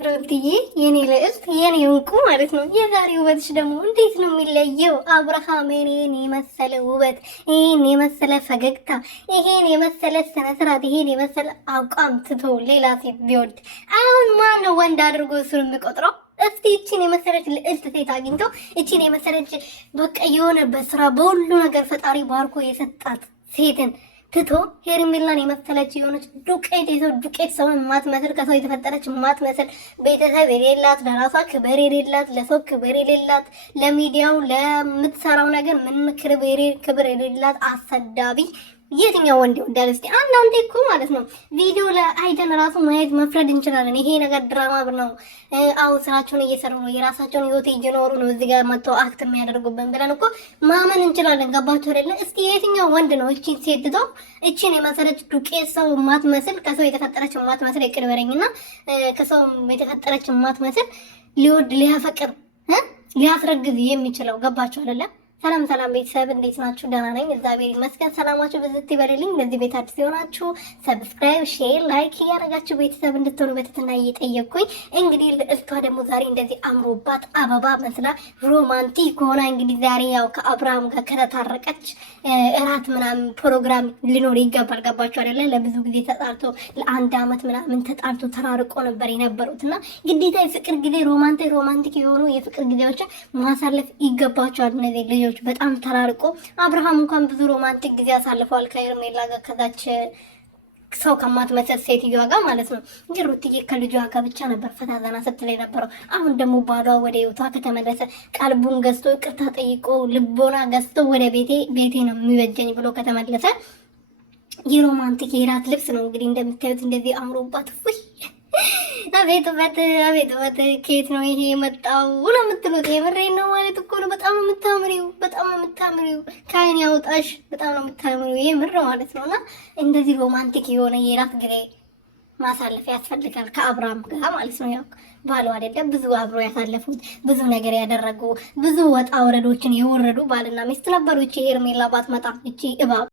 ሩትዬ የኔ ልዕልት የኔ እንቁ ማለት ነው። የዛሬው ውበትሽ ደግሞ እንዴት ነው የሚለየው? አብርሃም ይሄን የመሰለ ውበት፣ ይሄን የመሰለ ፈገግታ፣ ይሄን የመሰለ ስነ ስርዓት፣ ይሄን የመሰለ አቋም ትቶ ሌላ ሴት ቢወድ አሁን ማን ነው ወንድ አድርጎ እሱን የሚቆጥረው? እስቲ እቺን የመሰለች ልዕልት ሴት አግኝቶ እቺን የመሰለች በቃ የሆነ በስራ በሁሉ ነገር ፈጣሪ ባርኮ የሰጣት ሴትን ትቶ ሄርሜላን የመሰለች የሆነች ዱቄት የሰው ዱቄት ሰውን ማትመስል ከሰው የተፈጠረች ማትመስል ቤተሰብ የሌላት ለራሷ ክብር የሌላት ለሰው ክብር የሌላት ለሚዲያው ለምትሰራው ነገር ምን ክብር የሌላት አሰዳቢ የትኛው ወንድ ይወዳል? እስቲ አንዳንዴ እኮ ማለት ነው ቪዲዮ ላይ አይተን ራሱ ማየት መፍረድ እንችላለን። ይሄ ነገር ድራማ ነው፣ አው ስራቸውን እየሰሩ ነው፣ የራሳቸውን ህይወት እየኖሩ ነው፣ እዚህ ጋር መጥተው አክት የሚያደርጉብን ብለን እኮ ማመን እንችላለን። ገባችሁ አይደለ? እስቲ የትኛው ወንድ ነው እቺን ሴት ትቶ እቺን የመሰለች ዱቄት ሰው ማትመስል ከሰው የተፈጠረች ማትመስል ይቅርበረኝና ከሰው የተፈጠረች ማትመስል ሊወድ ሊያፈቅር ሊያስረግዝ የሚችለው? ገባችሁ አይደለ? ሰላም ሰላም ቤተሰብ እንዴት ናችሁ? ደህና ነኝ እግዚአብሔር ይመስገን። ሰላማችሁ ብዝት ይበልልኝ። ለዚህ ቤት አዲስ የሆናችሁ ሰብስክራይብ፣ ሼር፣ ላይክ እያደረጋችሁ ቤተሰብ እንድትሆኑ በትህትና እየጠየቅኩኝ እንግዲህ ልዕልቷ ደግሞ ዛሬ እንደዚህ አምሮባት አበባ መስላ ሮማንቲክ ሆና እንግዲህ ዛሬ ያው ከአብርሃም ጋር ከተታረቀች እራት ምናምን ፕሮግራም ሊኖር ይገባል። ገባችሁ አይደለ? ለብዙ ጊዜ ተጣልቶ ለአንድ አመት ምናምን ተጣልቶ ተራርቆ ነበር የነበሩትና ግዴታ የፍቅር ጊዜ ሮማንቲክ የሆኑ የፍቅር ጊዜዎችን ማሳለፍ ይገባቸዋል እነዚህ ልጆች በጣም ተራርቆ። አብርሃም እንኳን ብዙ ሮማንቲክ ጊዜ አሳልፈዋል ከሄርሜላ ጋር ከዛች ሰው ከማትመሰል ሴትዮዋ ጋር ማለት ነው። እንጂ ሩትዬ ከልጇ ጋር ብቻ ነበር ፈታ ዘና ስትል የነበረው። አሁን ደግሞ ባሏ ወደ ህይወቷ ከተመለሰ ቀልቡን ገዝቶ ይቅርታ ጠይቆ ልቦና ገዝቶ ወደ ቤቴ ነው የሚበጀኝ ብሎ ከተመለሰ የሮማንቲክ የራት ልብስ ነው እንግዲህ እንደምታዩት እንደዚህ አምሮባት አቤት ውበት ከየት ነው ይሄ የመጣው ነው የምትሉት? የምሬን ነው ማለት እኮ ነው። በጣም ነው የምታምሪው፣ ከአይን ያውጣሽ። በጣም ነው የምታምሪው የምር ማለት ነውና እንደዚህ ሮማንቲክ የሆነ የራት ጊዜ ማሳለፍ ያስፈልጋል ከአብርሃም ጋር ማለት ነው። ያው ባሉ አይደለም ብዙ አብሮ ያሳለፉት ብዙ ነገር ያደረጉ ብዙ ወጣ ወረዶችን የወረዱ ባልና ሚስት ነበሩ። እቺ ሄርሜላ ባትመጣ እቺ እባብ